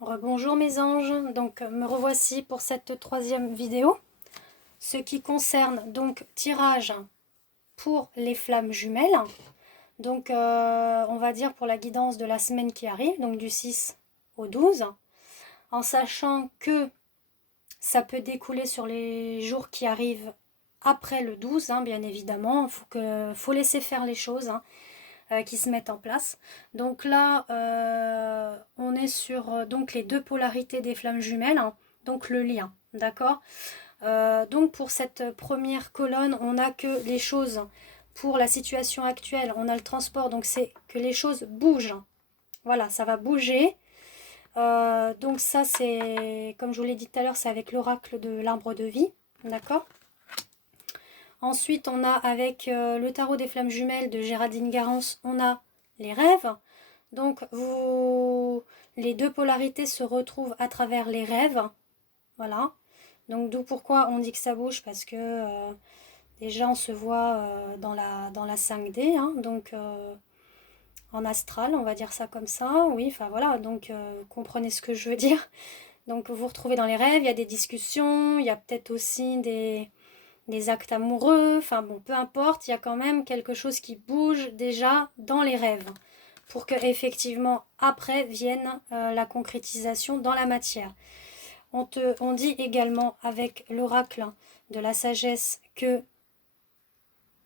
Rebonjour mes anges, donc me revoici pour cette troisième vidéo. Ce qui concerne donc tirage pour les flammes jumelles. Donc on va dire pour la guidance de la semaine qui arrive, donc du 6 au 12. En sachant que ça peut découler sur les jours qui arrivent après le 12, bien évidemment. Faut laisser faire les choses. Qui se mettent en place. Donc là, on est sur donc les deux polarités des flammes jumelles, donc le lien, d'accord. Donc pour cette première colonne, on n'a que les choses pour la situation actuelle, on a le transport, donc c'est que les choses bougent. Voilà, ça va bouger. Donc ça, c'est, comme je vous l'ai dit tout à l'heure, c'est avec l'oracle de l'arbre de vie, d'accord. Ensuite, on a avec le tarot des flammes jumelles de Géraldine Garance, on a les rêves. Donc, les deux polarités se retrouvent à travers les rêves. Voilà. Donc, d'où pourquoi on dit que ça bouge, parce que déjà, on se voit dans la 5D, donc en astral, on va dire ça comme ça. Oui, enfin voilà, donc comprenez ce que je veux dire. Donc, vous vous retrouvez dans les rêves, il y a des discussions, il y a peut-être aussi des actes amoureux, enfin bon, peu importe, il y a quand même quelque chose qui bouge déjà dans les rêves pour que effectivement après vienne la concrétisation dans la matière. On dit également avec l'oracle de la sagesse que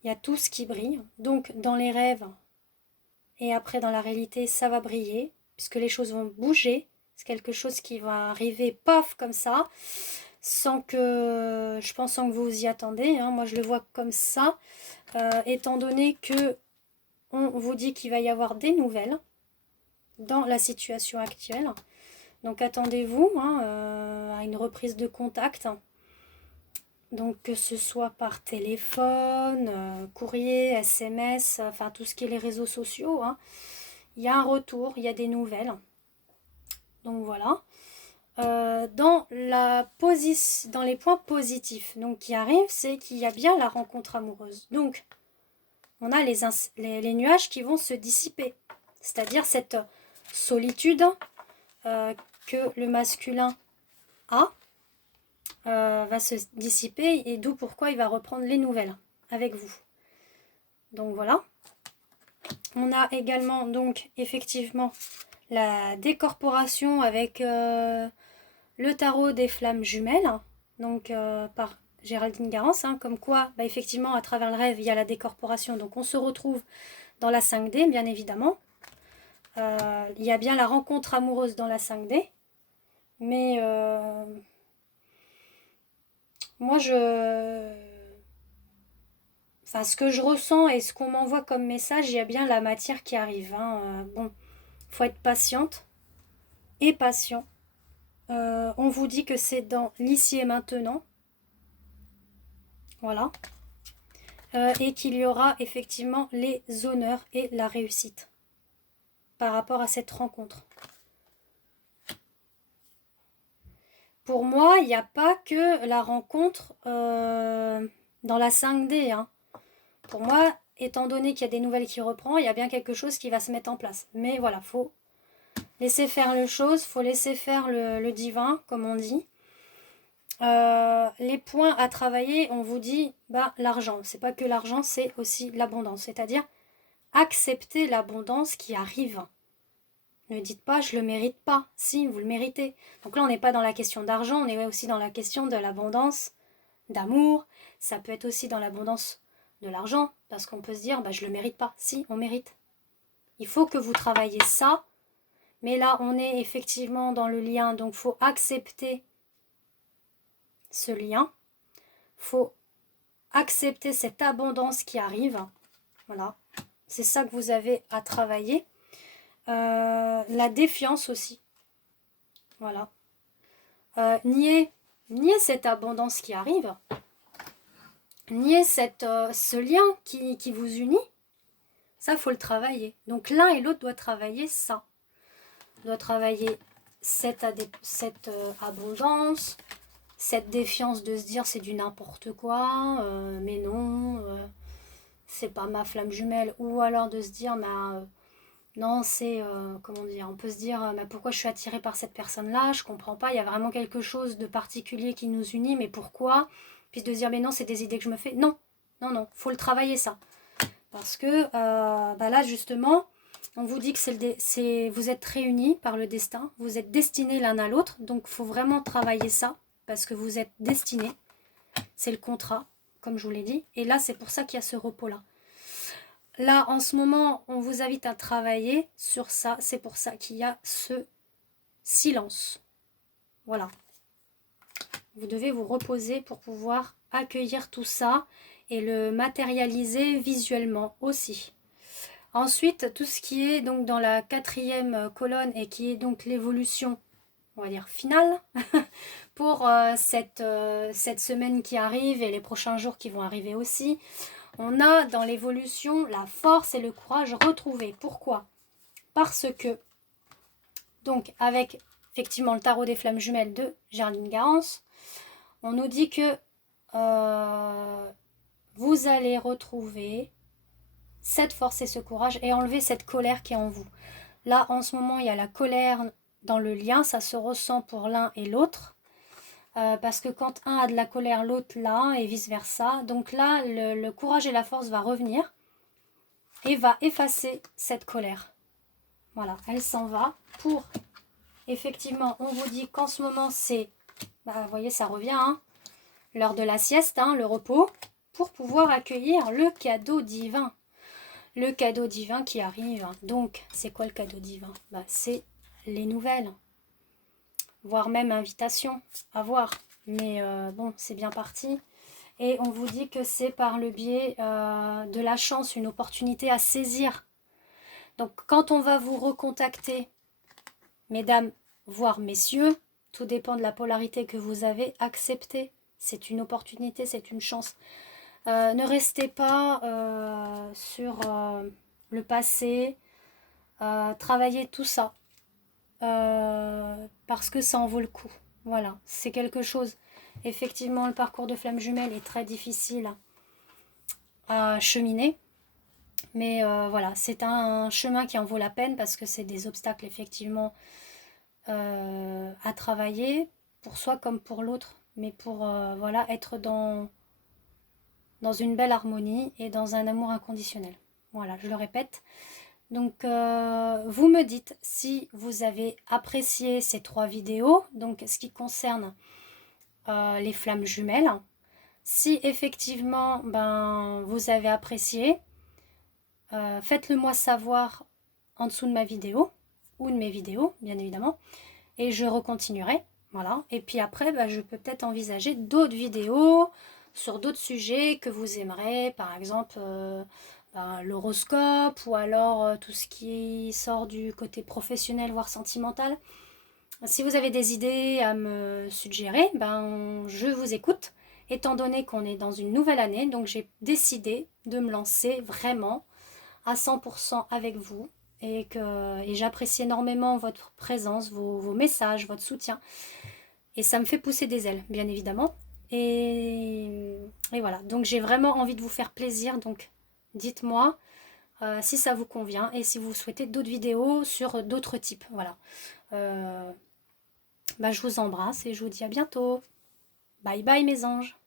il y a tout ce qui brille, donc dans les rêves et après dans la réalité ça va briller puisque les choses vont bouger, c'est quelque chose qui va arriver paf comme ça sans que, je pense, sans que vous vous y attendez. Moi, je le vois comme ça, étant donné que on vous dit qu'il va y avoir des nouvelles dans la situation actuelle. Donc, attendez-vous à une reprise de contact. Donc, que ce soit par téléphone, courrier, SMS, enfin tout ce qui est les réseaux sociaux. Il y a un retour, il y a des nouvelles. Donc, voilà. Dans les points positifs donc, qui arrivent, c'est qu'il y a bien la rencontre amoureuse. Donc, on a les nuages qui vont se dissiper. C'est-à-dire cette solitude que le masculin a va se dissiper et d'où pourquoi il va reprendre les nouvelles avec vous. Donc voilà. On a également donc effectivement la décorporation avec le tarot des flammes jumelles, donc par Géraldine Garance, comme quoi, effectivement, à travers le rêve, il y a la décorporation, donc on se retrouve dans la 5D, bien évidemment. Il y a bien la rencontre amoureuse dans la 5D, mais moi, ce que je ressens et ce qu'on m'envoie comme message, il y a bien la matière qui arrive. Bon, faut être patiente et patient. On vous dit que c'est dans l'ici et maintenant. Voilà. Et qu'il y aura effectivement les honneurs et la réussite par rapport à cette rencontre. Pour moi, il n'y a pas que la rencontre dans la 5D. Pour moi, étant donné qu'il y a des nouvelles qui reprend, il y a bien quelque chose qui va se mettre en place. Mais voilà, faut laisser faire les choses, faut laisser faire le divin, comme on dit. Les points à travailler, on vous dit, l'argent. C'est pas que l'argent, c'est aussi l'abondance. C'est-à-dire accepter l'abondance qui arrive. Ne dites pas je le mérite pas. Si, vous le méritez. Donc là, on n'est pas dans la question d'argent, on est aussi dans la question de l'abondance, d'amour. Ça peut être aussi dans l'abondance de l'argent, parce qu'on peut se dire je le mérite pas. Si, on mérite. Il faut que vous travaillez ça. Mais là, on est effectivement dans le lien, donc il faut accepter ce lien. Il faut accepter cette abondance qui arrive. Voilà. C'est ça que vous avez à travailler. La défiance aussi. Voilà. Nier cette abondance qui arrive. Nier ce lien qui vous unit. Ça, faut le travailler. Donc l'un et l'autre doivent travailler ça. Doit travailler cette abondance, cette défiance de se dire c'est du n'importe quoi, mais non, c'est pas ma flamme jumelle. Ou alors de se dire Non, c'est, comment dire, on peut se dire, mais pourquoi je suis attirée par cette personne-là, je comprends pas, il y a vraiment quelque chose de particulier qui nous unit, mais pourquoi? Puis de se dire, mais non, c'est des idées que je me fais. Non, non, non, faut le travailler ça. Parce que bah là, justement, on vous dit que vous êtes réunis par le destin, vous êtes destinés l'un à l'autre, donc il faut vraiment travailler ça, parce que vous êtes destinés, c'est le contrat, comme je vous l'ai dit, et là, c'est pour ça qu'il y a ce repos-là. Là, en ce moment, on vous invite à travailler sur ça. C'est pour ça qu'il y a ce silence. Voilà. Vous devez vous reposer pour pouvoir accueillir tout ça et le matérialiser visuellement aussi. Ensuite, tout ce qui est donc dans la 4e colonne et qui est donc l'évolution, on va dire, finale pour cette semaine qui arrive et les prochains jours qui vont arriver aussi. On a dans l'évolution la force et le courage retrouvés. Pourquoi? Parce que, donc, avec effectivement le tarot des flammes jumelles de Gerline Garance, on nous dit que vous allez retrouver cette force et ce courage et enlever cette colère qui est en vous. Là, en ce moment, il y a la colère dans le lien, ça se ressent pour l'un et l'autre. Parce que quand un a de la colère, l'autre l'a, et vice-versa. Donc là, le courage et la force va revenir et va effacer cette colère. Voilà, elle s'en va pour... Effectivement, on vous dit qu'en ce moment, c'est... Bah, vous voyez, ça revient, hein, l'heure de la sieste, hein, le repos, pour pouvoir accueillir le cadeau divin. Le cadeau divin qui arrive. Donc, c'est quoi le cadeau divin? Bah, c'est les nouvelles. Voire même invitation à voir. Mais bon, c'est bien parti. Et on vous dit que c'est par le biais de la chance, une opportunité à saisir. Donc quand on va vous recontacter, mesdames, voire messieurs, tout dépend de la polarité que vous avez, acceptez. C'est une opportunité, c'est une chance. Ne restez pas sur le passé. Travaillez tout ça. Parce que ça en vaut le coup. Voilà, c'est quelque chose. Effectivement, le parcours de flamme jumelle est très difficile à cheminer. Mais voilà, c'est un chemin qui en vaut la peine parce que c'est des obstacles effectivement à travailler pour soi comme pour l'autre. Mais pour voilà, être dans une belle harmonie et dans un amour inconditionnel. Voilà, je le répète. Donc vous me dites si vous avez apprécié ces 3 vidéos, donc ce qui concerne les flammes jumelles. Si effectivement vous avez apprécié, faites-le moi savoir en dessous de ma vidéo ou de mes vidéos bien évidemment et je recontinuerai. Voilà. Et puis après je peux peut-être envisager d'autres vidéos sur d'autres sujets que vous aimerez, par exemple l'horoscope ou alors tout ce qui sort du côté professionnel voire sentimental. Si vous avez des idées à me suggérer, je vous écoute. Étant donné qu'on est dans une nouvelle année, donc j'ai décidé de me lancer vraiment à 100% avec vous et j'apprécie énormément votre présence, vos messages, votre soutien. Et ça me fait pousser des ailes, bien évidemment. Et voilà, donc j'ai vraiment envie de vous faire plaisir, donc dites-moi si ça vous convient et si vous souhaitez d'autres vidéos sur d'autres types. Voilà. Je vous embrasse et je vous dis à bientôt. Bye bye mes anges.